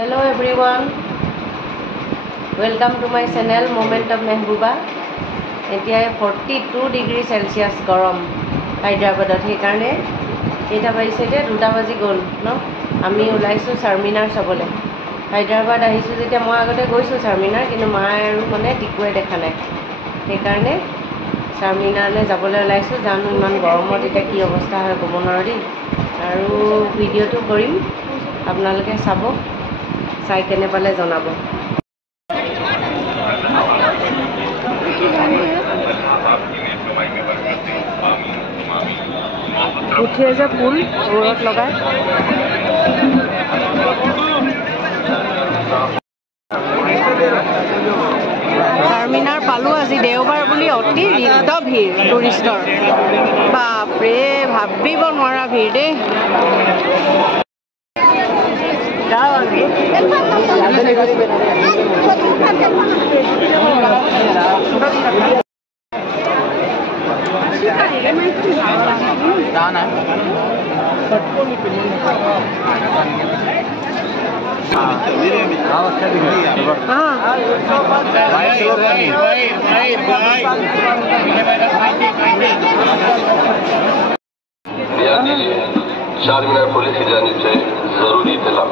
Hello everyone, welcome to my channel Moment of Mehbooba. এতিয়া 42 degree Celsius গৰম হায়দৰাবাদত সেই কাৰণে এটা পাইছে যে 2টা বাজি গ'ল ন আমি ওলাইছো চাৰমিনাৰ চাবলে হায়দৰাবাদ আহিছো যেতিয়া মই আগতে গৈছো চাৰমিনাৰ কিন্তু মাই আৰু মানে টিকুৱে দেখা নাই সেই কাৰণে চাৰমিনাৰলৈ যাবলৈ ওলাইছো জানো ইমান গৰমত এটা কি অৱস্থা হয় ক'ব নোৱাৰি আৰু ভিডিঅ'টো কৰিম আপোনালোকে চাব চাই কেনে পালে জনাব উঠে যে ফুল ওৰত লগাই চাৰমিনাৰ পালো আজি দেওবাৰ বুলি অতি ৰিক্ত ভিৰ টুৰিষ্টৰ বাপৰে ভাবিব নোৱাৰা ভিৰ দেই चारमीनार पुलिस की जानिब से जरूरी इत्तला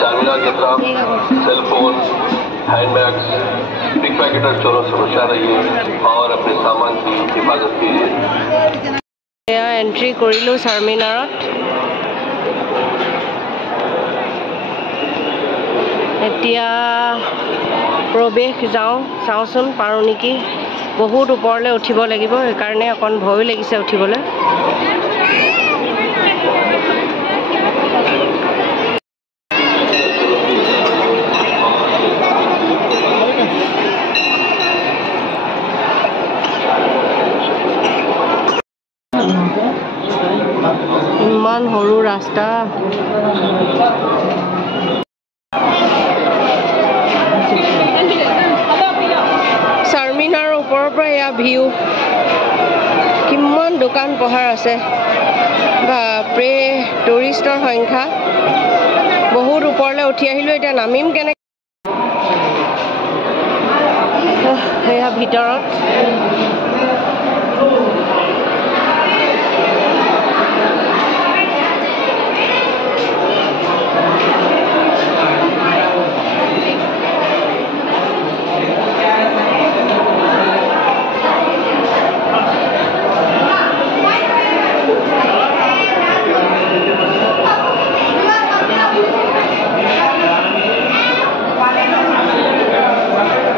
चारमीनार की तरफ सेलफोन हैंडबैग्स पिक पैकेटर चोरों से होशियार रहिए और अपने सामान की हिफाजत कीजिए एंट्री करिलो चारमीनारत এতিয়া प्रवेश जाऊँ चाওঁচোন पारो नेকি बहुत ऊपरले उठिब লাগিব এই কাৰণে অকন ভয় লাগিছে উঠিবলৈ ইমান সৰু ৰাস্তা চাৰমিনাৰৰ ওপৰৰ পৰা ইয়া ভিউ কিমান দোকান পহাৰ আছে বাপৰে টুৰিষ্টৰ সংখ্যা বহুত ওপৰলৈ উঠি আহিলো এতিয়া নামিম কেনে এয়া ভিতৰত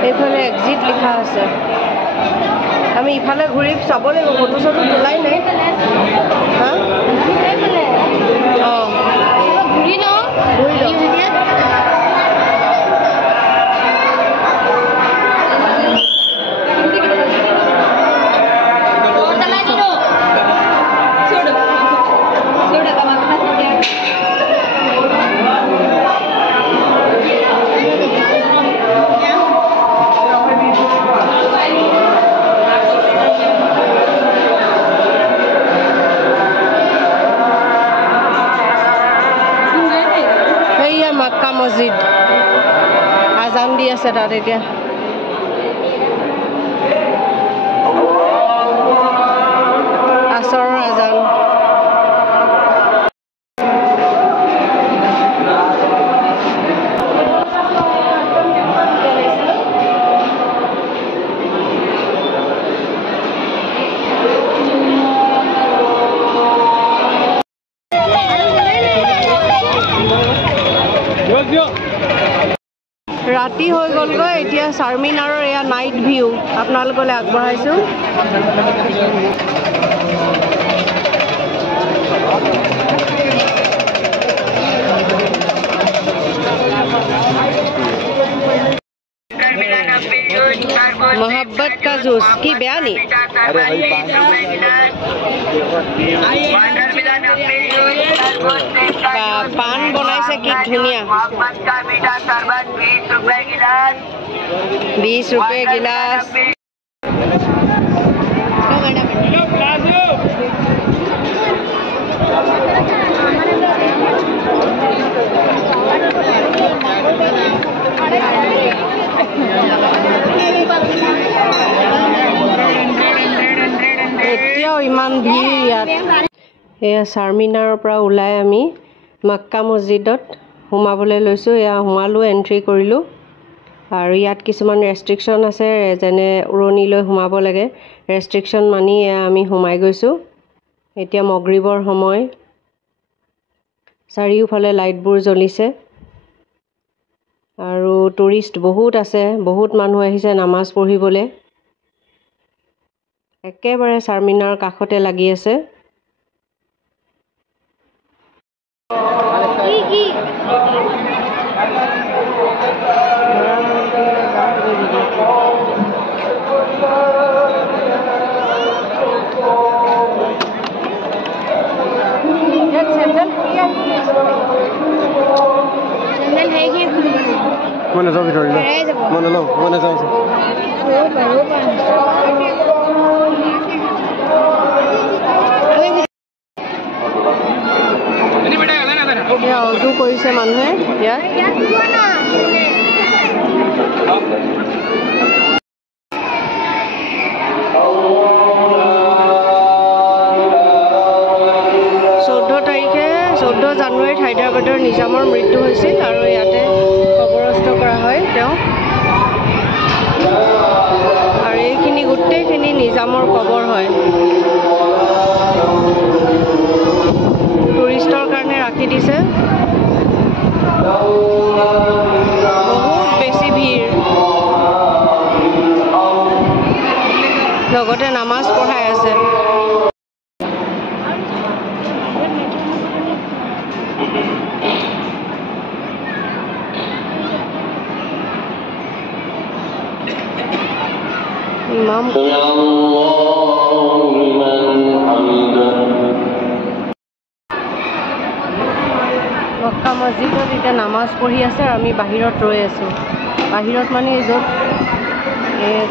এইফালে এক্সিট লিখা আছে আমি ইফালে ঘূৰি চাব লাগিব ফটো চটো তোলাই নাই হা অঁ ঘূৰি ন मक्का मस्जिद आजान दी আছে তাত এতিয়া আসৰৰ আজান ৰাতি হৈ গ'লগৈ এতিয়া চাৰমিনাৰৰ এয়া নাইট ভিউ আপোনালোকলৈ আগবঢ়াইছোঁ मोहब्बत का जूस की बयानी पान बनाइছে কি ধুনিয়া 20 रुपए गिलास তেতিয়াও ইমান ভিৰ ইয়াত এয়া চাৰমিনাৰৰ পৰা ওলাই আমি মক্কা মছজিদত সোমাবলৈ লৈছোঁ এয়া সোমালোঁ এন্ট্ৰি কৰিলোঁ আৰু ইয়াত কিছুমান ৰেষ্ট্ৰিকশ্যন আছে যেনে উৰণিলৈ সোমাব লাগে ৰেষ্ট্ৰিকশ্যন মানি এয়া আমি সোমাই গৈছোঁ এতিয়া মগৰিবৰ সময় চাৰিওফালে লাইটবোৰ জ্বলিছে আৰু টুৰিষ্ট বহুত আছে বহুত মানুহ আহিছে নামাজ পঢ়িবলৈ একেবাৰে চাৰমিনাৰৰ কাষতে লাগি আছে Mana jauh kita ini? Mana lo? Mana jauh sih? Ya, অজু কৰিছে মানুহে ইয়াত জানুৱাৰীত হায়দৰাবাদৰ নিজামৰ মৃত্যু হৈছিল আৰু ইয়াতে কবৰস্থ কৰা হয় তেওঁ আৰু এইখিনি গোটেইখিনি নিজামৰ কবৰ হয় টুৰিষ্টৰ কাৰণে ৰাখি দিছে বহুত বেছি ভিৰ লগতে নামাজ পঢ়াই আছে ইমাম মক্কা মছজিদত এতিয়া নামাজ পঢ়ি আছে আৰু আমি বাহিৰত ৰৈ আছোঁ বাহিৰত মানে য'ত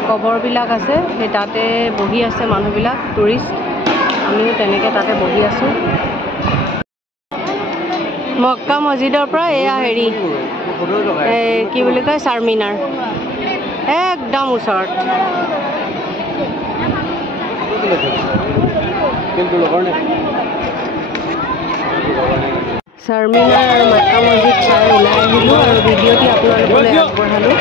কবৰবিলাক আছে সেই তাতে বহি আছে মানুহবিলাক টুৰিষ্ট আমিও তেনেকৈ তাতে বহি আছোঁ মক্কা মছজিদৰ পৰা এয়া হেৰি কি বুলি কয় চাৰমিনাৰ একদম ওচৰত চাৰমিনাৰ আৰু মক্কা মছজিদ চাই ওলাই আহিলোঁ আৰু ভিডিঅ'টি আপোনালোকলৈ আগবঢ়ালোঁ